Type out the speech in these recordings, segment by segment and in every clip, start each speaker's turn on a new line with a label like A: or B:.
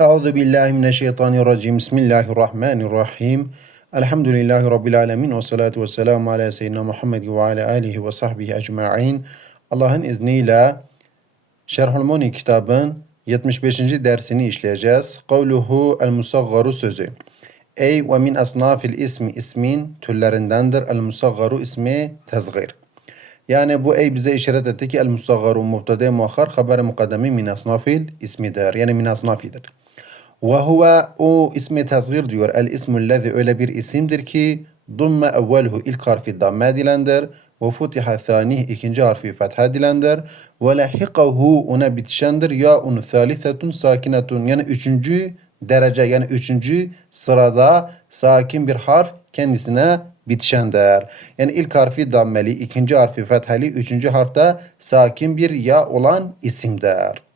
A: Euzu billahi mineşşeytanirracim. Bismillahirrahmanirrahim. Elhamdülillahi rabbil alamin ve salatu vesselamü ala seyyidina Muhammed ve ala alihi ve sahbihi ecmaîn. Allah'ın izniyle Şerhül Muni kitabın 75. dersini işleyeceğiz. Kavluhu el musaggaru sözü. Ey ve min asnafil ismi ismin türlerindendir. El musaggaru ismi tezgir. Yani bu ey bize işaret etti ki el musaggaru mubtade muakhar haber mukaddemi min asnafil ismidir. Yani min asnafidir. Huve o ismi tezgir diyor. El ismü lezi öyle bir isimdir ki dumme evvelhu ilk harfi damme edilendir. Ve futiha thanih ikinci harfi fetha edilendir. Ve lehikahu ona bitişendir. Ya unu thalithetun sakinetun yani üçüncü derece yani üçüncü sırada sakin bir harf kendisine bitişendir. Yani ilk harfi dammeli, ikinci harfi fethali, üçüncü harfta sakin bir ya olan isimdir.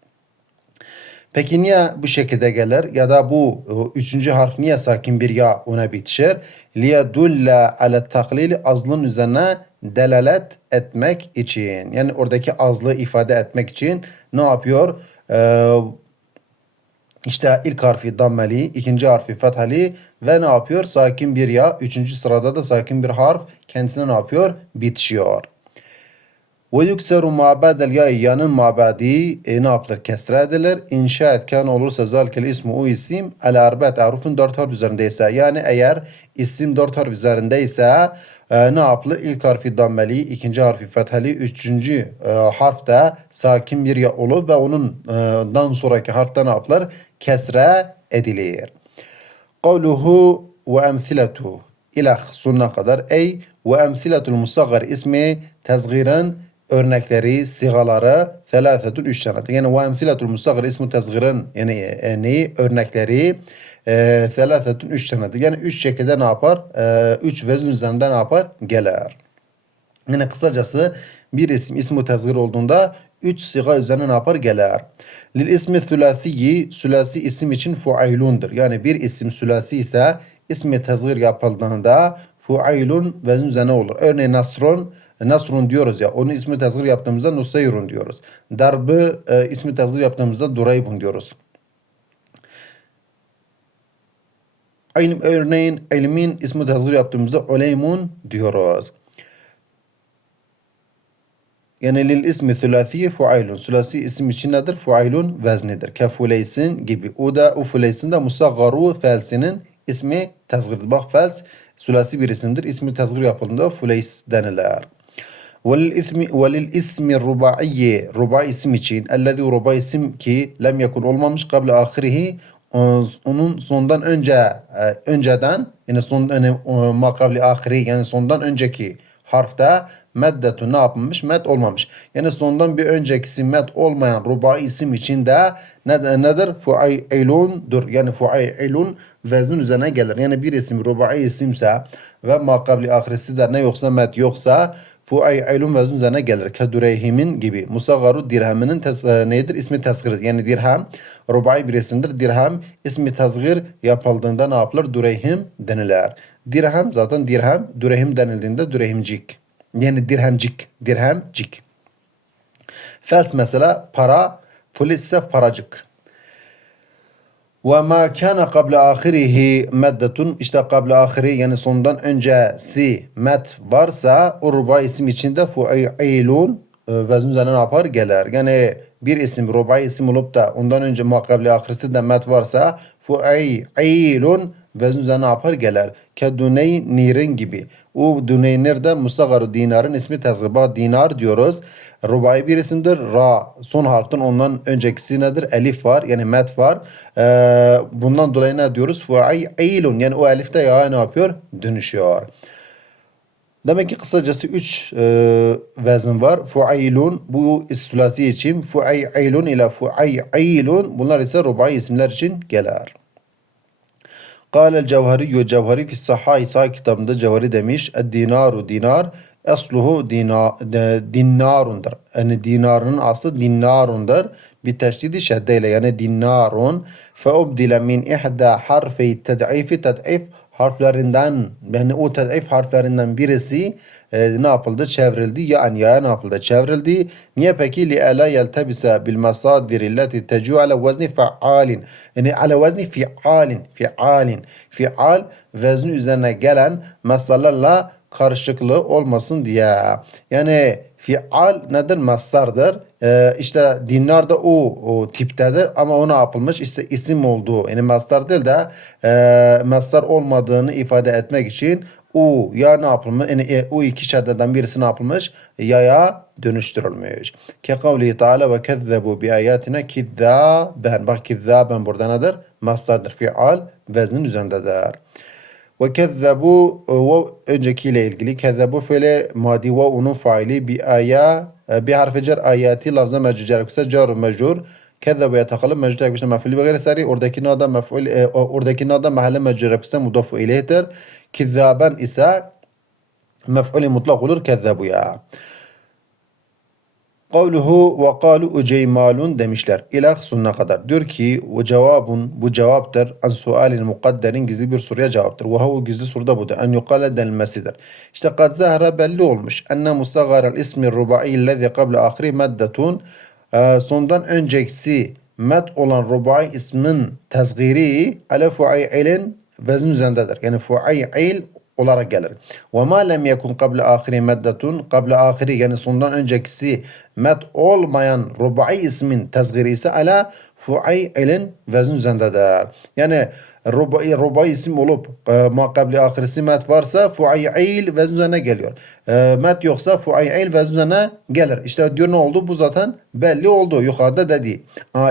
A: Peki niye bu şekilde gelir ya da bu e, üçüncü harf niye sakin bir ya ona bitişir? Liyadulla ala taklili azlın üzerine delalet etmek için. Yani oradaki azlığı ifade etmek için ne yapıyor? Ee, işte ilk harfi dammeli, ikinci harfi fethali ve ne yapıyor? Sakin bir ya, üçüncü sırada da sakin bir harf kendisine ne yapıyor? Bitişiyor. Ve yükseru mabedel ya yanın mabedi e, ne yapılır? Kesre edilir. İnşa etken olursa zalkel ismi o isim el arbet arufun dört harf üzerindeyse yani eğer isim dört harf üzerindeyse e, ne yapılır? İlk harfi dammeli, ikinci harfi fethali, üçüncü e, harfte sakin bir ya olur ve onun e, dan sonraki harfte ne yapılır? Kesre edilir. Kavluhu ve emsiletu ilah sonuna kadar ey ve emsiletul musaggar ismi tezgiren örnekleri, sigaları selasetül üç tanedir. Yani ve emsiletul musaggar ismi tezgirin yani e, örnekleri e, selasetül üç tanedir. Yani üç şekilde ne yapar? E, üç vezn üzerinde ne yapar? Gelir. Yani kısacası bir isim ismi tezgir olduğunda üç siga üzerine ne yapar? Gelir. Lil ismi sülasiyi sülasi isim için fuailundur. Yani bir isim sülasi ise ismi tezgir yapıldığında fuailun vezn üzerine olur. Örneğin nasrun Nasrun diyoruz ya. Onun ismi tezgir yaptığımızda Nusayrun diyoruz. Darbı e, ismi tezgir yaptığımızda Duraybun diyoruz. Aynı örneğin ilmin ismi tezgir yaptığımızda Uleymun diyoruz. Yani lil ismi thülâsiye fuailun. Sülasi isim için nedir? Fuailun veznidir. Kefuleysin gibi. O da o fuleysin de musaggaru felsinin ismi tezgirdir. Bak fels sülasi bir isimdir. İsmi tezgir yapıldığında fuleys denilir. وللاسم وللاسم الرباعي rubai isim için ellezî rubai isim ki lem yakun olmamış kabla ahirihi onun sondan önce e, önceden yani son yani ma kabli ahiri yani sondan önceki harfte meddetu ne yapmamış? Med olmamış. Yani sondan bir öncekisi med olmayan rubai isim için de ne, nedir? Fuailundur. Yani fuailun veznin üzerine gelir. Yani bir isim rubai isimse ve makabli ahirisi de ne yoksa med yoksa fuailun veznin üzerine gelir. Kedüreyhimin gibi. Musagaru dirheminin tes, e, nedir? İsmi tezgir. Yani dirhem rubai bir isimdir. Dirhem ismi tezgir yapıldığında ne yapılır? Düreyhim denilir. Dirhem zaten dirhem. Düreyhim denildiğinde düreyhimcik. Yani dirhemcik. Dirhemcik. Fels mesela para. Fulissef paracık. Ve ma kana qabla ahirihi meddetun işte qabla ahiri yani sondan öncesi met varsa ruba isim içinde fuailun e, vezn üzerine ne yapar? Gelir. Yani bir isim rubai isim olup da ondan önce muhakkabli ahirisi de met varsa fuailun vezn üzerine ne yapar? Gelir. Ke duney nirin gibi. O duney nirde musagaru dinarın ismi tezgiba dinar diyoruz. Rubai bir isimdir. Ra son harften ondan öncekisi nedir? Elif var yani met var. Ee, bundan dolayı ne diyoruz? Fuailun yani o elifte ya ne yapıyor? Dönüşüyor. Demek ki kısacası üç e, vezin var. Fuailun bu istülasi için. Fuailun ile fuailun bunlar ise rubai isimler için gelir. Kâlel cevheri yo cevheri fi sahha İsa kitabında cevheri demiş. Ed dinaru dinar Esluhu dina, de, dinarundur. Yani dinarın aslı dinarundur. Bir teşdidi şeddeyle yani dinarun. Fe ubdile min ihda harfi ted'ifi ted'if harflerinden yani o ted'if harflerinden birisi e, ne yapıldı? Çevrildi. Yani ya ne yapıldı? Çevrildi. Niye peki? Li ala yeltebise bil masadir illeti tecu ala vezni fa'alin. Yani ala vezni fi'alin. Fi'alin. Fi'al vezni üzerine gelen masallarla karışıklığı olmasın diye. Yani fial nedir? Mastardır. Ee, işte dinler de o, o tiptedir ama o ne yapılmış? İşte isim olduğu. Yani mastar değil de e, mastar olmadığını ifade etmek için o ya ne yapılmış? Yani e, o iki şeddeden birisi ne yapılmış? Yaya dönüştürülmüş. Ke kavli Teala ve kezzebu bi ayatina kizzaben. Bak kizzaben burada nedir? Mastardır. Fial veznin üzerindedir. Ve kezzebu ve öncekiyle ilgili. Kezzebu fiili madi ve onun faili bi aya bi harfi cer ayati lafza mecrur cer kısa car mecrur. Kezzebu yatakalım mecrur tekbişte mef'ulü ve gayri sari. Oradaki nada mef'ul e, oradaki nada mahalle mecrur kısa mudafu ileyhtir. Kizzaben ise mef'ulü mutlak olur kezzebu ya. Kavluhu ve kalu uceymalun demişler. İlah sonuna kadar. Diyor ki ve cevabun bu cevaptır. An sualin mukadderin gizli bir soruya cevaptır. Ve havu gizli soruda budur. En yukale denilmesidir. İşte kad zahra belli olmuş. Enne musaggarel ismi rubai lezi kable ahri meddetun. Ee, sondan önceki met olan rubai ismin tezgiri ale fuailin vezn üzerindedir. Yani fuail olarak gelir. Ve ma lem yekun qabla ahiri meddetun qabla ahiri yani sondan öncekisi met olmayan rubai ismin tezgiri ise ala fuailin vezn üzerindedir. Yani rubai, rubai isim olup e, ma qabli ahirisi met varsa fuail vezn üzerine geliyor. E, met yoksa fuail vezn üzerine gelir. İşte diyor ne oldu? Bu zaten belli oldu. Yukarıda dedi.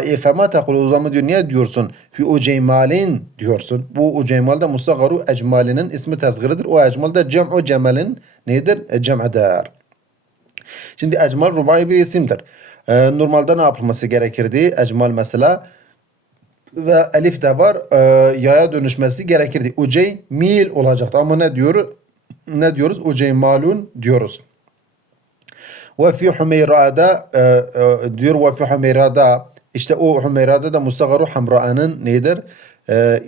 A: E, fema tekul o zaman diyor niye diyorsun? Fi uceymalin diyorsun. Bu uceymalde musagaru ecmalinin ismi tezgiridir. O ecmal de cem'u cemalin nedir? E, cem'eder. Şimdi ecmal rubai bir isimdir. E, normalde ne yapılması gerekirdi? Ecmal mesela ve elif de var e, yaya dönüşmesi gerekirdi. Ucey mil olacaktı ama ne diyor? Ne diyoruz? Ucey malun diyoruz. Ve fi Humeyra'da e, e, diyor ve fi Humeyra'da işte o Humeyra'da da Musagaru Hamra'nın nedir? E,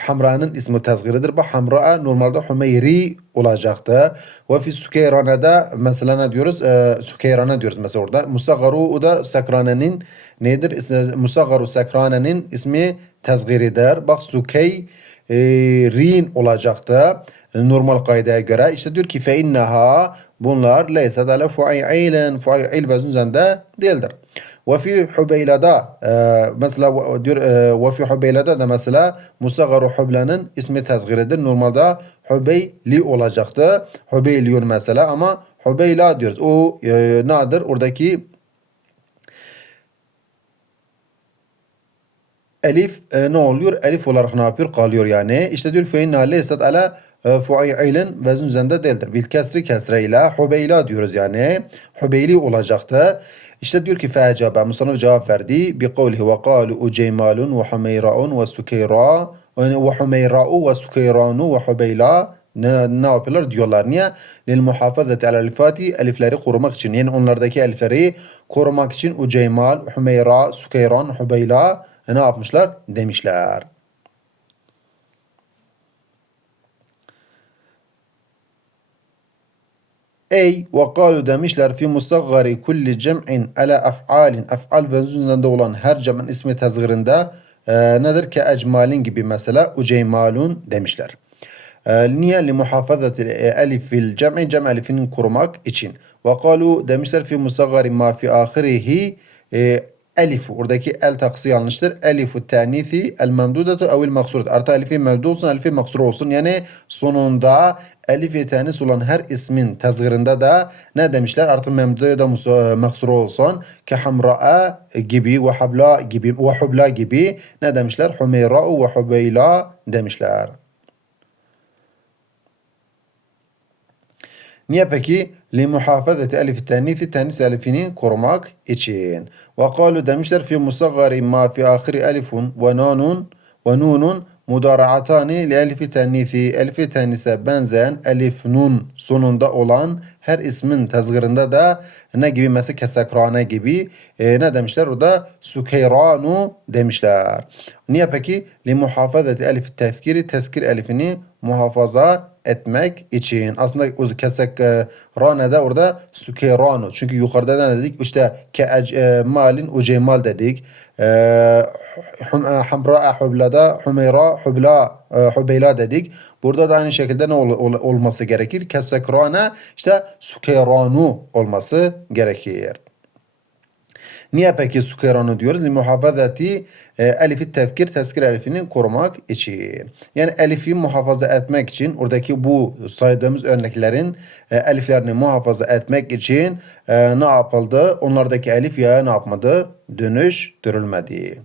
A: Hamra'nın ismi tezgiridir. Bu Hamra normalde Hümeyri olacaktı. Ve fi Sükeyrana'da mesela ne diyoruz? E, Sükeyrana diyoruz mesela orada. Musagaru da Sakrane'nin nedir? Musagaru Sakrane'nin ismi tezgiridir. Bak Sükey e, rin olacaktı. Normal kaydaya göre işte diyor ki fe inneha bunlar leysa da le fuailen fuail vezn üzerinde değildir. Ve fi Hubeyla'da e, mesela diyor e, ve fi Hubeyla'da da mesela Musagaru Hublanın ismi tezgiridir. Normalde Hubeyli olacaktı. Hubeyliyun mesela ama Hubeyla diyoruz. O e, nedir? Oradaki elif e, ne oluyor? Elif olarak ne yapıyor? Kalıyor yani. İşte diyor fe inna leysat ala fuailin vezn üzerinde değildir. Bil kesri kesre ile hubeyla diyoruz yani. Hubeyli olacaktı. İşte diyor ki fe'acabe Musannif cevap verdi. Bi kavlihi ve kalu uceymalun ve humeyra'un ve sukeyra ve humeyra'u ve sukeyranu ve hubeyla ne, ne yapıyorlar diyorlar. Niye? Lil muhafazati al elifati elifleri korumak için. Yani onlardaki elifleri korumak için uceymal, humeyra, sukeyran, hubeyla ne yapmışlar? Demişler. Ey ve kalu demişler fi musaggari kulli cem'in ala af'alin af'al benzerinden olan her cem'in ismi tezgirinde e, nedir ki ecmalin gibi mesela uceymalun demişler. E, niye li muhafazati elif fil cem'i cem elifinin korumak için. Ve kalu demişler fi musaggari ma fi ahirihi e, elifu. Oradaki el taksı yanlıştır. Elifu tenisi el memdudatu evil maksurat. Artı elifi mevdu olsun, elifi maksur olsun. Yani sonunda elif tenis olan her ismin tezgirinde de ne demişler? Artı memduya da maksur olsun. Ke hamra'a gibi ve habla gibi ve hubla gibi ne demişler? Humeyra'u ve hubeyla demişler. Niye peki? Limuhafazati elif tenisi tenis elifini korumak için. Ve kalu demişler fi musaggari ma fi ahiri elifun ve nanun ve nunun Mudaraatani li elifi tennisi. Elifi tennise benzeyen elif nun sonunda olan her ismin tezgirinde de ne gibi mesela kesekrane gibi e, ne demişler? O da sukeyranu demişler. Niye peki? Li muhafazati elif tezkiri tezkir elifini muhafaza etmek için. Aslında o kesek e, rane de orada sukeyranu. Çünkü yukarıda ne dedik? İşte ke e, malin ucemal dedik. E, e, hamra hublada humeyra hubla e, hubeyla dedik. Burada da aynı şekilde ne ol, ol, olması gerekir? Kesek rane işte sukeyranu olması gerekir. Niye peki sukeranu diyoruz? Muhafazati e, elifi tezkir, tezkir elifini korumak için. Yani elifi muhafaza etmek için oradaki bu saydığımız örneklerin e, eliflerini muhafaza etmek için e, ne yapıldı? Onlardaki elif ya ne yapmadı? Dönüştürülmedi.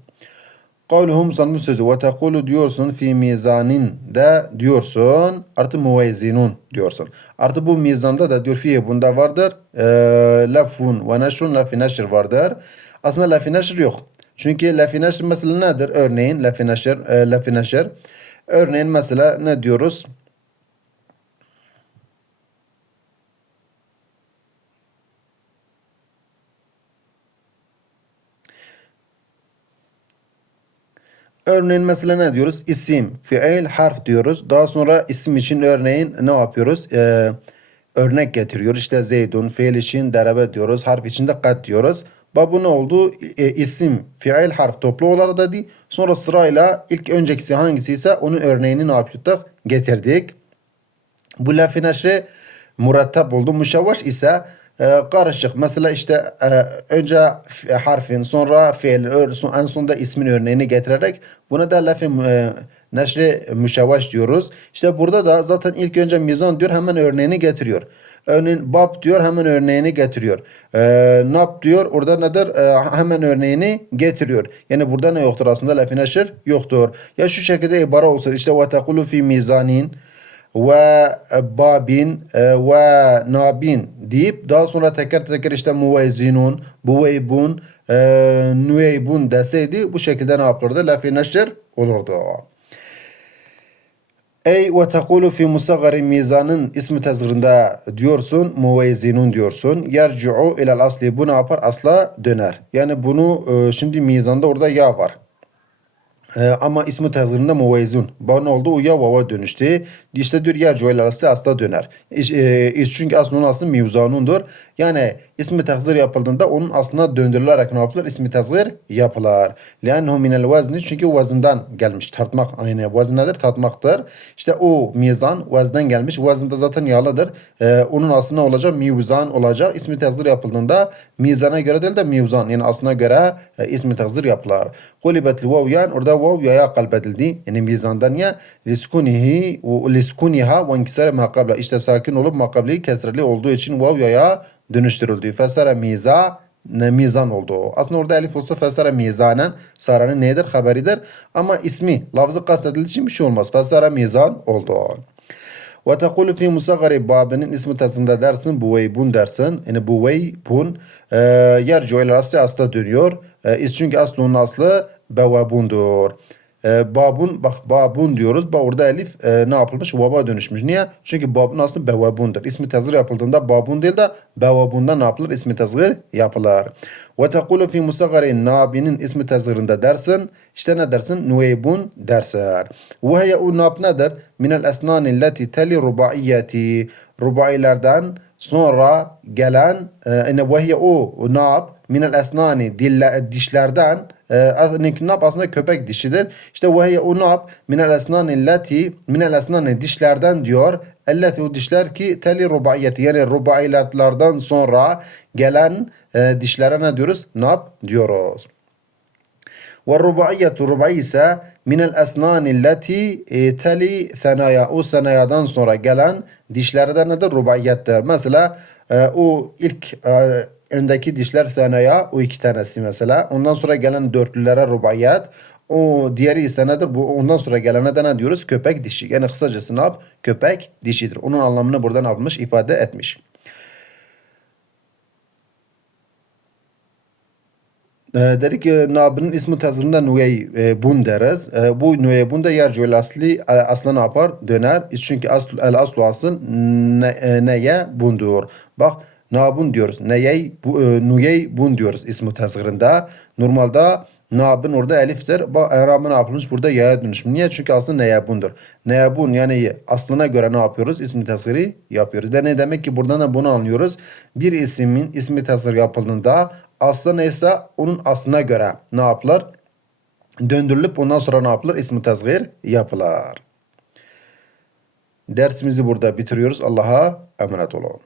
A: Kavluhum sanmış sözü ve tekulu diyorsun fi mizanin de diyorsun artı muvezzinun diyorsun. Artı bu mizanda da diyor fiye bunda vardır. E, lafun ve neşrun lafi neşr vardır. Aslında lafi neşr yok. Çünkü lafi neşr mesela nedir? Örneğin lafi neşr, e, lafi neşr. Örneğin mesela ne diyoruz? Örneğin mesela ne diyoruz? İsim, fiil, harf diyoruz. Daha sonra isim için örneğin ne yapıyoruz? Ee, örnek getiriyoruz. İşte zeydun, fiil için derebe diyoruz. Harf için de kat diyoruz. Bu ne oldu? E, isim, fiil, harf toplu olarak da. Sonra sırayla ilk öncekisi hangisi ise onun örneğini ne yapıyorduk? Getirdik. Bu laf-ı neşri murattab oldu. Muşavvaş ise e, karışık. Mesela işte e, önce harfin sonra fiil en sonunda ismin örneğini getirerek buna da laf-ı e, neşri müşevveş diyoruz. İşte burada da zaten ilk önce mizan diyor hemen örneğini getiriyor. Örneğin bab diyor hemen örneğini getiriyor. E, nap diyor orada nedir? E, hemen örneğini getiriyor. Yani burada ne yoktur aslında laf-ı neşir yoktur. Ya şu şekilde ibare olsa işte ve tekulu fi mizanin ve babin e, ve nabin deyip daha sonra teker teker işte muvezzinun, buveybun, e, nüveybun deseydi bu şekilde ne yapılırdı? Laf-i neşr olurdu. Ey ve tekulu fi musagari mizanın ismi tezgirinde diyorsun, muvezzinun diyorsun. Yerci'u ilal asli. Bu ne yapar? Asla döner. Yani bunu e, şimdi mizanda orada ya var. Ee, ama ismi tezgirinde muvezun. Bu ne oldu? Uya vava dönüştü. İşte diyor yer joylar aslı asla döner. İş, e, iş çünkü aslında onun aslı mevzanundur. Yani ismi tezgir yapıldığında onun aslına döndürülerek ne yapılır? İsmi tezgir yapılır. Lenhu minel vezni çünkü vazinden gelmiş. Tartmak aynı. Vazn nedir? Tartmaktır. İşte o mizan vazden gelmiş. Vazn da zaten yağlıdır. Ee, onun aslında olacak? Mevzan olacak. İsmi tezgir yapıldığında mizana göre değil de mevzan. Yani aslına göre e, ismi tezgir yapılır. Kulibetli vav yani orada vav yaya kalbedildi. Yani mizandan ya liskunihi ve liskuniha ve inkisare makabla. İşte sakin olup makabli kesreli olduğu için vav yaya dönüştürüldü. Fesara miza ne mizan oldu. Aslında orada elif olsa fesara mizanen saranın nedir haberidir. Ama ismi lafzı kastedildiği için bir şey olmaz. Fesara mizan oldu. Ve tekulu fi musagari babının ismi tasında dersin buveybun dersin. Yani buveybun e, yercu ile aslı asla dönüyor. E, çünkü aslının aslı bevabundur. E, babun bak babun diyoruz. Bak orada elif e, ne yapılmış? Vaba dönüşmüş. Niye? Çünkü babun aslında bevabundur. İsmi tezgir yapıldığında babun değil de bevabunda ne yapılır? İsmi tezgir yapılır. Ve tekulu fi musagari nabinin ismi tezgirinde dersin. İşte ne dersin? Nueybun dersin. Ve heye o nab nedir? Minel esnani leti teli rubaiyeti. Rubailerden sonra gelen e, ve o nab minel esnani dille, dişlerden e, nab aslında köpek dişidir. İşte ve hiye unab minel esnani lati minel esnani dişlerden diyor. Elleti o dişler ki teli rubaiyeti yani rubailerden sonra gelen e, dişlere ne diyoruz? Nab diyoruz. والرباعية رباعي ise min el esnani leti teli senaya o senayadan sonra gelen dişlerden nedir? Rubaiyettir. Mesela e, o ilk e, öndeki dişler senaya o iki tanesi mesela. Ondan sonra gelen dörtlülere rubaiyet. O diğeri ise nedir? Bu ondan sonra gelene de ne diyoruz? Köpek dişi. Yani kısacası ne yap? Köpek dişidir. Onun anlamını buradan almış, ifade etmiş. e, dedik ki nabının ismi tezgirinde nüvey e, bun deriz. E, bu nüvey bun da yercül asli e, ne yapar? Döner. Çünkü asl, el aslu asıl ne, neye bundur. Bak nabun diyoruz. Neyey, bu, e, nüyey bun diyoruz ismi tezgirinde. Normalde nabın orada eliftir. Bak eramı ne yapılmış? Burada yaya dönüşüm. Niye? Çünkü aslında neye bundur. Neye bun yani aslına göre ne yapıyoruz? İsmi tezgiri yapıyoruz. De ne demek ki buradan da bunu anlıyoruz. Bir ismin ismi tezgir yapıldığında aslı neyse onun aslına göre ne yapılır? Döndürülüp ondan sonra ne yapılır? İsmi tezgir yapılır. Dersimizi burada bitiriyoruz. Allah'a emanet olun.